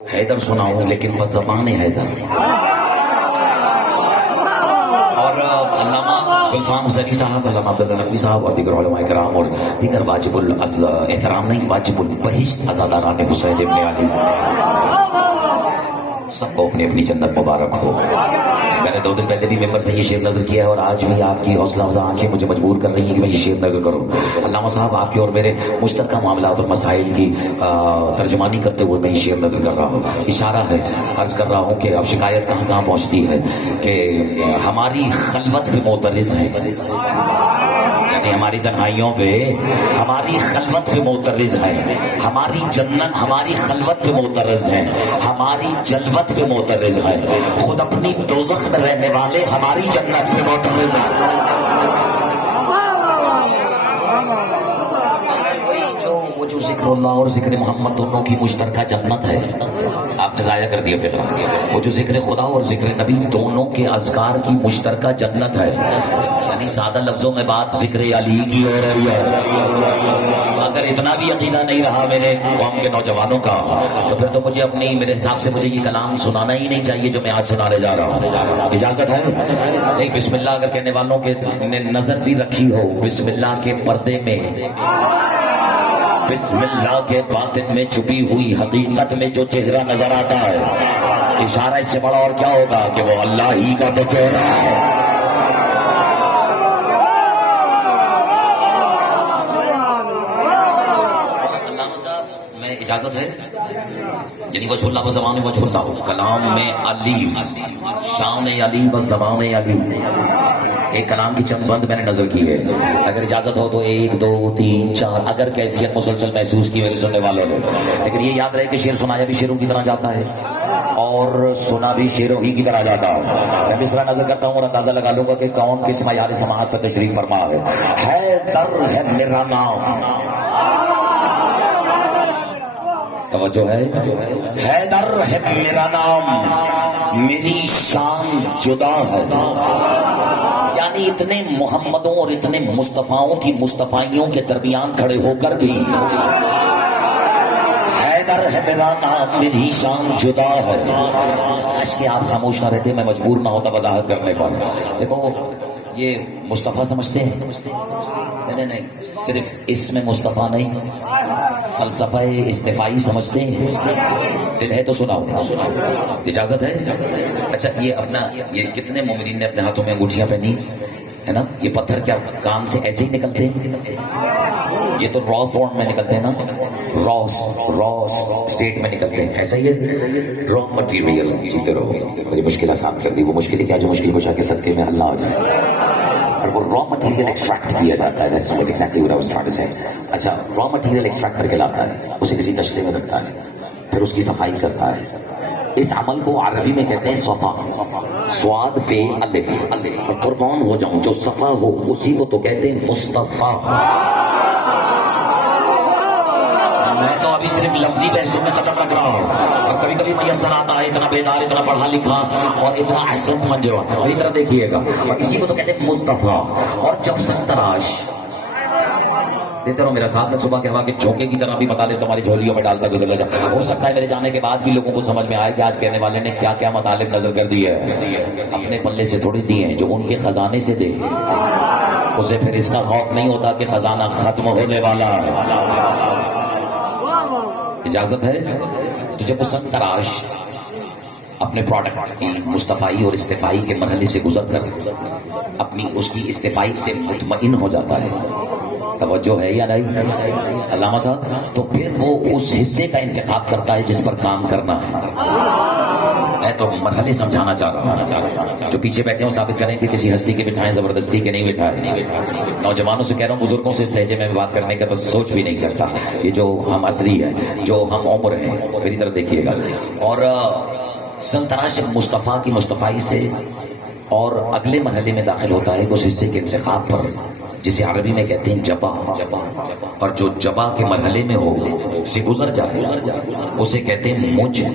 حیدر سنا ہوں لیکن بس زبان حیدر. اور علامہ گلفام حسینی صاحب، علامہ عبداللہ نقوی صاحب اور دیگر علماء کرام اور دیگر واجب الاحترام نہیں، واجب البہشت عزاداران حسین ابن علی، سب کو اپنی اپنی جنت مبارک ہو. میں نے 2 دن پہلے بھی ممبر سے یہ شعر نظر کیا ہے اور آج بھی آپ کی حوصلہ افزا آنکھیں مجھے مجبور کر رہی ہیں کہ میں یہ شعر نظر کروں. علامہ صاحب، آپ کے اور میرے مشترکہ معاملات اور مسائل کی ترجمانی کرتے ہوئے میں یہ شعر نظر کر رہا ہوں. اشارہ ہے، عرض کر رہا ہوں کہ اب شکایت کہاں کہاں پہنچتی ہے کہ ہماری خلوت پہ معترض ہیں، یعنی ہماری تنہائیوں پہ، ہماری خلوت پہ معترض ہیں، ہماری جنت، ہماری خلوت پہ معترض ہیں، ہماری جلوت پہ معترض ہیں، خود اپنی دوزخ میں رہنے والے ہماری جنت پہ معترض ہیں. وہ جو ذکر اللہ اور ذکر محمد دونوں کی مشترکہ جنت ہے، آپ نے ضائع کر دیا فکر. وہ جو ذکر خدا اور ذکر نبی دونوں کے اذکار کی مشترکہ جنت ہے، یعنی سادہ لفظوں میں بات ذکر علی کی ہو رہی ہے. اگر اتنا بھی عقیدہ نہیں رہا میرے قوم کے نوجوانوں کا، تو پھر تو مجھے اپنی، میرے حساب سے مجھے یہ کلام سنانا ہی نہیں چاہیے جو میں آج سنانے جا رہا ہوں. اجازت ہے؟ ایک بسم اللہ اگر کہنے والوں کے نے نظر بھی رکھی ہو، بسم اللہ کے پردے میں، بسم اللہ کے باطن میں چھپی ہوئی حقیقت میں جو چہرہ نظر آتا ہے، اشارہ اس سے بڑا اور کیا ہوگا کہ وہ اللہ ہی کا تو چہرہ ہے. علامہ صاحب، میں اجازت ہے، یعنی وجہ اللہ و زبان وجہ اللہ، کلام میں علی، شان علی و زبان علی، ایک کلام کی چند بند میں نے نظر کی ہے. اگر اجازت ہو تو 1 2 3 4 اگر کیفیت مسلسل محسوس کی میرے سننے والوں نے. لیکن یہ یاد رہے کہ شعر سنایا بھی شعروں کی طرح جاتا ہے اور سنا بھی شعروں ہی کی طرح جاتا ہے. میں بھی اس طرح نظر کرتا ہوں اور اندازہ لگا لوں گا کہ کون کس معیار سماعت پر تشریف فرما ہے. حیدر ہے میرا نام، توجہ ہے، حیدر ہے میرا نام، میری شان جدا ہے. یعنی اتنے محمدوں اور اتنے مصطفیٰوں کی مصطفیوں کے درمیان کھڑے ہو کر بھی حیدر ہے میرا نام، میری شان جدا ہے. کاش کہ آپ خاموش نہ رہتے، میں مجبور نہ ہوتا وضاحت کرنے پر. دیکھو، یہ مصطفیٰ سمجھتے ہیں؟ نہیں، صرف اس میں مصطفیٰ نہیں، فلسفہ استفائی سمجھتے ہیں؟ دل ہے تو سناؤ. اجازت ہے؟ اچھا، یہ اپنا، یہ کتنے مومنین نے اپنے ہاتھوں میں انگوٹھیاں پہنی ہے نا؟ یہ پتھر کیا کان سے ایسے ہی نکلتے ہیں؟ یہ تو را فارم میں نکلتے ہیں نا، را اسٹیٹ میں نکلتے ہیں، ایسا ہی ہے. را مٹیریل جیتے رہو. مجھے مشکل آسان کر دی، وہ مشکل کیا جو مشکل کشا کے صدقے میں اللہ آ جائے. اور وہ را مٹیریل ایکسٹریکٹ کیا جاتا ہے. That's what exactly what I was trying to say. اچھا، را مٹیریل ایکسٹریکٹ کر کے لاتا ہے، اسے کسی کشتے میں رکھتا ہے، پھر اس کی صفائی کرتا ہے. اس عمل کو عربی میں کہتے ہیں صفا، سواد فے الف. اور قربان ہو جاؤں، جو صفا ہو اسی کو تو کہتے ہیں مصطفیٰ. میں تو ابھی صرف لفظی بحثوں میں ختم رکھ رہا ہوں، اور کبھی کبھی میسر آتا ہے اتنا بیدار، اتنا پڑھا لکھا اور اتنا احسن منجوا. میری طرح دیکھیے گا، اور اسی کو تو کہتے ہیں مصطفیٰ. اور جب سنتراش دیتے رہو میرا ساتھ، میں صبح کے ہوا کے چونکے کی طرح بھی مطالب تمہاری جھولیوں میں ڈالتا گزر جا. ہو سکتا ہے میرے جانے کے بعد بھی لوگوں کو سمجھ میں آئے کہ آج کہنے والے نے کیا کیا مطالب نظر کر دیے ہیں. اپنے پلے سے تھوڑی دیے ہیں، جو ان کے خزانے سے دے، اسے پھر اس کا خوف نہیں ہوتا کہ خزانہ ختم ہونے والا ہے. اجازت ہے؟ تو جب وہ سنگ تراش اپنے پروڈکٹ کی مصطفائی اور استفائی کے مرحلے سے گزر کر اپنی اس کی استفائی سے مطمئن ہو جاتا ہے، توجہ ہے یا نہیں علامہ صاحب؟ تو پھر وہ اس حصے کا انتخاب کرتا ہے جس پر کام کرنا ہے. میں تو مرحلے سمجھانا چاہ رہا ہوں. جو پیچھے بیٹھے ہوں ثابت کریں کہ کسی ہستی کے بٹھائیں، زبردستی کے نہیں بٹھائے. نوجوانوں سے کہہ رہا ہوں، بزرگوں سے اس لہجے میں بات کرنے کا تو سوچ بھی نہیں سکتا. یہ جو ہم عصری ہے، جو ہم عمر ہیں، میری طرف دیکھیے گا. اور سنتراش جب مصطفیٰ کی مصطفائی سے اور اگلے مرحلے میں داخل ہوتا ہے، اس حصے کے انتخاب پر، جسے عربی میں کہتے ہیں جبا. اور جو جبا کے مرحلے میں ہو سے گزر جائے اسے کہتے ہیں مجتبی.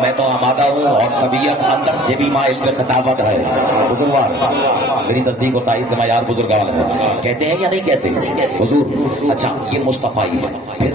میں تو آمادہ ہوں اور طبیعت اندر سے بھی مائل پہ خطابت ہے. بزرگوار، میری تصدیق اور تائید کا معیار بزرگان ہے. کہتے ہیں یا نہیں کہتے حضور؟ اچھا، یہ مصطفیٰ ہے. پھر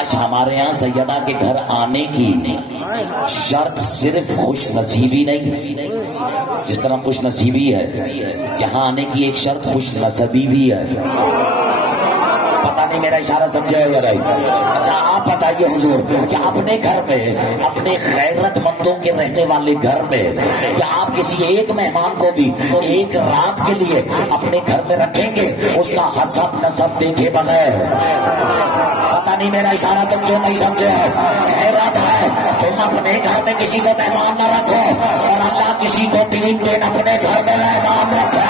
آج ہمارے یہاں سیدہ کے گھر آنے کی شرط صرف خوش نصیبی نہیں، جس طرح خوش نصیبی ہے یہاں آنے کی ایک شرط خوش نصبی بھی ہے. پتہ نہیں میرا اشارہ سمجھے یا نہیں؟ اچھا آپ بتائیے حضور کہ اپنے گھر میں، اپنے غیرت مندوں کے رہنے والے گھر میں، کیا آپ کسی ایک مہمان کو بھی ایک رات کے لیے اپنے گھر میں رکھیں گے اس کا حسب نسب دیکھے بغیر؟ پتہ نہیں میرا اشارہ تم جو نہیں سمجھے ہے. غیرت ہے تم اپنے گھر میں کسی کو مہمان نہ رکھو، اور اللہ کسی کو 3 دن اپنے گھر میں مہمان رکھے.